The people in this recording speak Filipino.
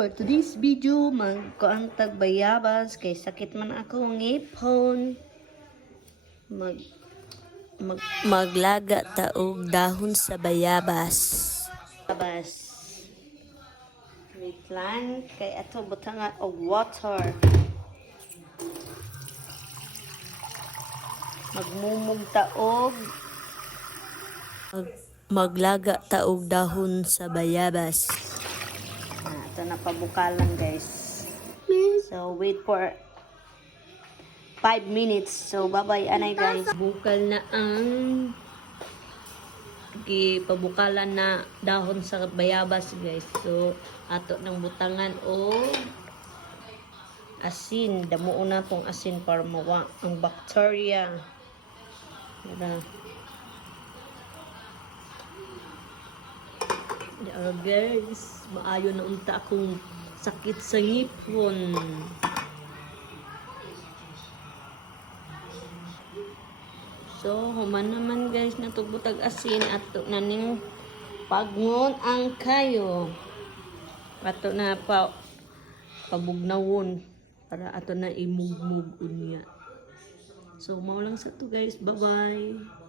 for today's video, magkuantag bayabas kay sakit man ako ang ipon. Mag mag Maglaga taog dahon sa bayabas. bayabas. Wait lang kay ato butangan og water. Magmumug taog Mag, maglaga taog dahon sa bayabas. Ah, ito na pabukalan guys. So wait for 5 minutes. So bye-bye anay guys. Bukal na ang pabukalan na dahon sa bayabas guys. So ato ng butangan o asin. Damuo na tong asin para mawa ang bacteria. Tara. Yeah, guys, maayo na unta akong sakit sa ngipon. So, human naman guys, natugbutag asin ato na ning ang kayo. Ato na pa pabugnawon para ato na imugmug unya. So, mao lang sa to guys. Bye-bye.